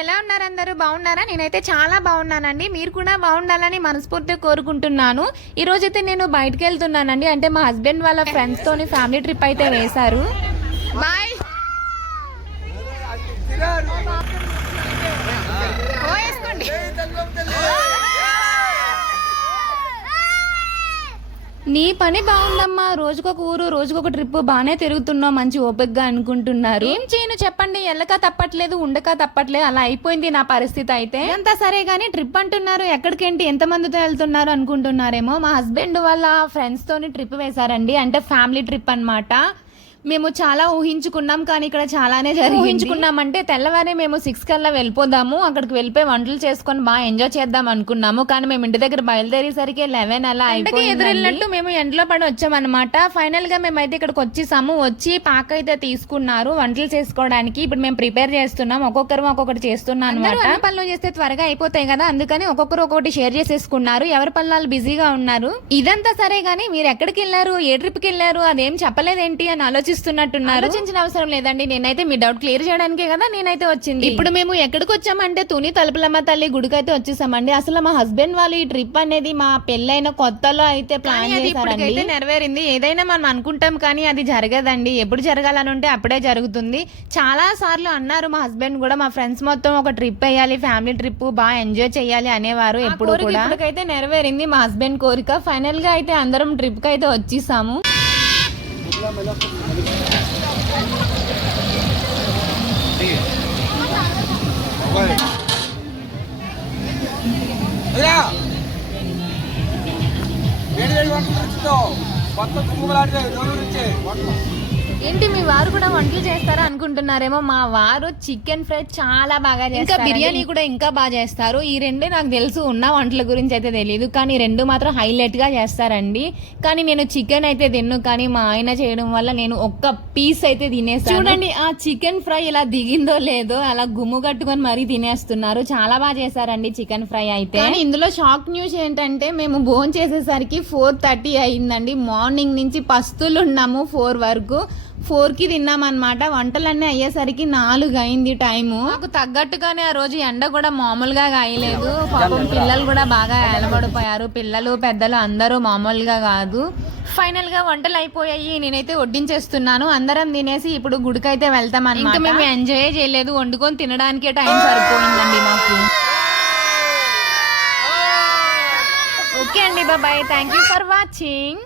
ఎలా ఉన్నారు అందరూ? బాగున్నారా? నేనైతే చాలా బాగున్నానండి. మీరు కూడా బాగుండాలని మనస్ఫూర్తిగా కోరుకుంటున్నాను. ఈ రోజైతే నేను బయటకు వెళ్తున్నానండి అంటే మా హస్బెండ్ వాళ్ళ ఫ్రెండ్స్ తోని ఫ్యామిలీ ట్రిప్ అయితే వేశారు. బాయ్. నీ పని బాగుందమ్మా. రోజుకొక ఊరు రోజుకొక ట్రిప్ బాగానే తిరుగుతున్నావు మంచి ఓపికగా అనుకుంటున్నారు. ఏం చేయను చెప్పండి. ఎల్లక తప్పట్లేదు ఉండక తప్పట్లేదు. అలా అయిపోయింది నా పరిస్థితి అయితే. అంతా సరే గానీ ట్రిప్ అంటున్నారు. ఎక్కడికేంటి? ఎంత మందితో వెళ్తున్నారు అనుకుంటున్నారేమో. మా హస్బెండ్ వాళ్ళ ఫ్రెండ్స్ తోని ట్రిప్ వేశారండి. అంటే ఫ్యామిలీ ట్రిప్ అన్నమాట. మేము చాలా ఊహించుకున్నాం కానీ ఇక్కడ చాలానే జరిగి ఊహించుకున్నామంటే తెల్లవారే మేము సిక్స్ కల్లా వెళ్ళిపోదాము అక్కడికి వెళ్ళిపోయి వంటలు చేసుకొని బాగా ఎంజాయ్ చేద్దాం అనుకున్నాము కానీ మేము ఇంటి దగ్గర బయలుదేరేసరికి లెవెన్ అలా ఎదురెళ్ళినట్టు మేము ఎండలో పడి వచ్చామన్నమాట. ఫైనల్గా మేమైతే ఇక్కడికి వచ్చేసాము వచ్చి పాక అయితే తీసుకున్నారు వంటలు చేసుకోవడానికి. ఇప్పుడు మేము ప్రిపేర్ చేస్తున్నాం ఒక్కొక్కరు ఒక్కొక్కటి చేస్తున్నాం అనమాట పనులు చేస్తే త్వరగా అయిపోతాయి కదా అందుకని ఒక్కొక్కరు ఒక్కొక్కటి షేర్ చేసేసుకున్నారు. ఎవరి పనులు బిజీగా ఉన్నారు? ఇదంతా సరే గానీ మీరు ఎక్కడికి వెళ్ళారు ఏ ట్రిప్కి వెళ్ళారు అదేం చెప్పలేదేంటి అని ఆలోచిస్తున్నట్టున్నారు. ఆలోచించిన అవసరం లేదండి. నేనైతే మీ డౌట్ క్లియర్ చేయడానికే కదా నేనైతే వచ్చింది. ఇప్పుడు మేము ఎక్కడికి వచ్చామంటే తుని తలుపులమ్మ తల్లి గుడికి అయితే వచ్చేసామండి. అసలు మా హస్బెండ్ వాళ్ళు ఈ ట్రిప్ అనేది మా పెళ్ళైన కొత్తలో అయితే ప్లాన్ చేశారండి. నెరవేరింది. ఏదైనా మనం అనుకుంటాం కానీ అది జరగదండి. ఎప్పుడు జరగాలని ఉంటే అప్పుడే జరుగుతుంది. చాలా సార్లు అన్నారు మా హస్బెండ్ కూడా మా ఫ్రెండ్స్ మొత్తం ఒక ట్రిప్ వేయాలి ఫ్యామిలీ ట్రిప్ బాగా ఎంజాయ్ చేయాలి అనేవారు ఎప్పుడు కూడా. ఇప్పటికైతే నెరవేరింది మా హస్బెండ్ కోరిక. ఫైనల్గా అయితే అందరం ట్రిప్కి అయితే వచ్చేసాము. వేడి వేడి వంటలు రుచితో కొత్త కుమ్మలాడితే నూనె రుచి వంటలు ఏంటి మీ వారు కూడా వంటలు చేస్తారా అనుకుంటున్నారేమో. మా వారు చికెన్ ఫ్రై చాలా బాగా చేస్తారు ఇంకా బిర్యానీ కూడా ఇంకా బాగా చేస్తారు. ఈ రెండే నాకు తెలుసు. ఉన్న వంటల గురించి అయితే తెలియదు కానీ రెండు మాత్రం హైలైట్గా చేస్తారండి. కానీ నేను చికెన్ అయితే తిన్ను. కానీ మా ఆయన చేయడం వల్ల నేను ఒక్క పీస్ అయితే తినేస్తాను చూడండి ఆ చికెన్ ఫ్రై ఇలా దిగిందో లేదో అలా గుమ్ము కట్టుకొని మరీ తినేస్తున్నారు. చాలా బాగా చేశారండి చికెన్ ఫ్రై అయితే. కానీ ఇందులో షాక్ న్యూస్ ఏంటంటే మేము భోజనం చేసేసరికి ఫోర్ థర్టీ అయిందండి. మార్నింగ్ నుంచి పస్తులు ఉన్నాము ఫోర్ వరకు. ఫోర్కి తిన్నామన్నమాట. వంటలన్నీ అయ్యేసరికి నాలుగు అయింది టైము. నాకు తగ్గట్టుగానే ఆ రోజు ఎండ కూడా మామూలుగా కాయలేదు. పాపం పిల్లలు కూడా బాగా ఎలబడిపోయారు పిల్లలు పెద్దలు అందరూ మామూలుగా కాదు. ఫైనల్గా వంటలు అయిపోయాయి నేనైతే వడ్డించేస్తున్నాను. అందరం తినేసి ఇప్పుడు గుడికైతే వెళ్తాం ఇంకా మేము ఎంజాయ్ చేయలేదు. వండుకొని తినడానికే టైం సరిపోయిందండి మాకు. ఓకే అండి bye thank you for watching